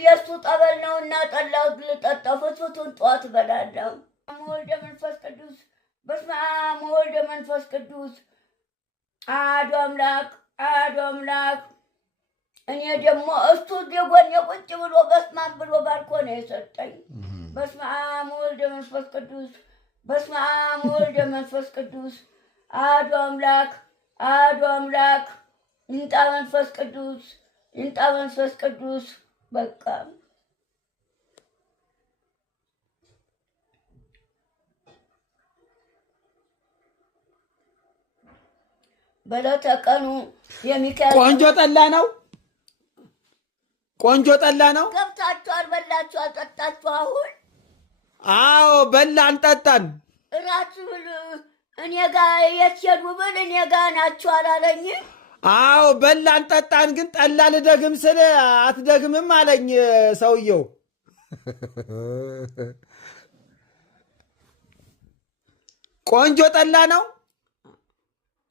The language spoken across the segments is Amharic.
የእሱ ጠበል ነውና ጠላው ልጠጣው ፍትፍቱን ጠዋት እበላለሁ። ወልደ መንፈስ ቅዱስ በስመ አብ ወወልድ መንፈስ ቅዱስ አሐዱ አምላክ። እኔ ደግሞ እሱ የጎኔ ቁጭ ብሎ በስመ አብ ብሎ ባርኮ ነው የሰጠኝ። በስመ አብ ወወልድ መንፈስ ቅዱስ በስመ አብ ወወልድ መንፈስ ቅዱስ አሐዱ አምላክ ይምጣ መንፈስ ቅዱስ በቃ በለተ ቀኑ የሚካኤል ቆንጆ ጠላ ነው። ገብታችኋል? በላችኋል? ጠጣችሁ? አሁን አዎ በላን ጠጣን። እራት እኔ ጋ የት ሄዱ ብል እኔ ጋ ናችሁ አላለኝ? አዎ በላን ጠጣን። ግን ጠላ ልደግም ስል አትደግምም አለኝ ሰውየው። ቆንጆ ጠላ ነው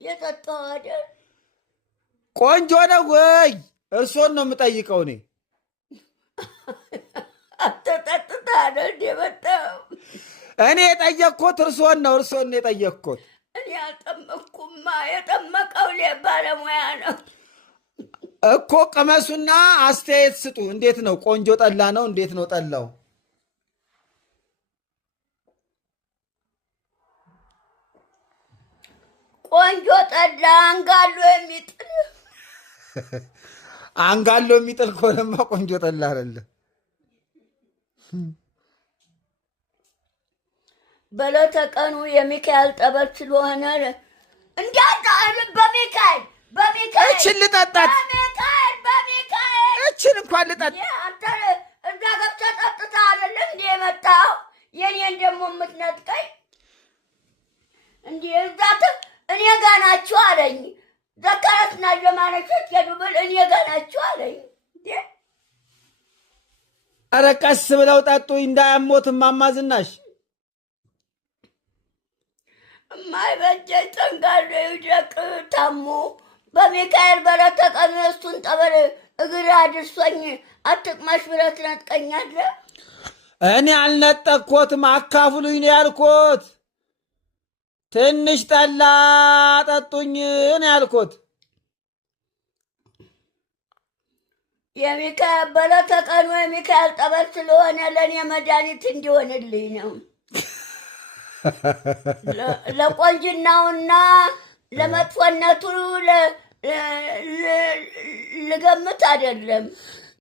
የጠጣው አይደል? ቆንጆ ነው ወይ? እርሶን ነው የምጠይቀው እኔ። አትጠጥተህ እንደ መጣው እኔ የጠየቅኩት እርሶን ነው የጠየቅኩት። እኔ አልጠመቅኩማ። የጠመቀው ባለሙያ ነው እኮ። ቅመሱና አስተያየት ስጡ። እንዴት ነው? ቆንጆ ጠላ ነው? እንዴት ነው ጠላው? ቆንጆ ጠላ አንጋሎ የሚጥል ከሆነማ ቆንጆ ጠላ አይደለም። በለተ ቀኑ የሚካኤል ጠበል ስለሆነ በሚካኤል እችን ልጠጣት። እችን እንኳን ልጠጣ። እዛ ገብተህ ጠጥተህ አይደለም እንደ የመጣው የኔን ደግሞ የምትነጥቀኝ እንደ እዛት እኔ ጋ ናችሁ አለኝ። ዘካርያስና ጀማነቾች ሄዱ ብል እኔ ጋ ናችሁ አለኝ። ኧረ ቀስ ብለው ጠጡ እንዳያሞት እማማ ዝናሽ። የማይበጀኝ ጠንጋሎ ይውደቅ ታሞ በሚካኤል በለተ ቀኑ የእሱን ጠበል እግር አድርሶኝ አትቅማሽ ብለህ ትነጥቀኛለህ? እኔ አልነጠቅኮትም፣ አካፍሉኝ ነው ያልኮት። ትንሽ ጠላ ጠጡኝ ነው ያልኮት። የሚካኤል በለተ ቀኑ የሚካኤል ጠበል ስለሆነ ለእኔ መድኃኒት እንዲሆንልኝ ነው። ለቆንጅናውና ለመጥፎነቱ ልገምት አይደለም።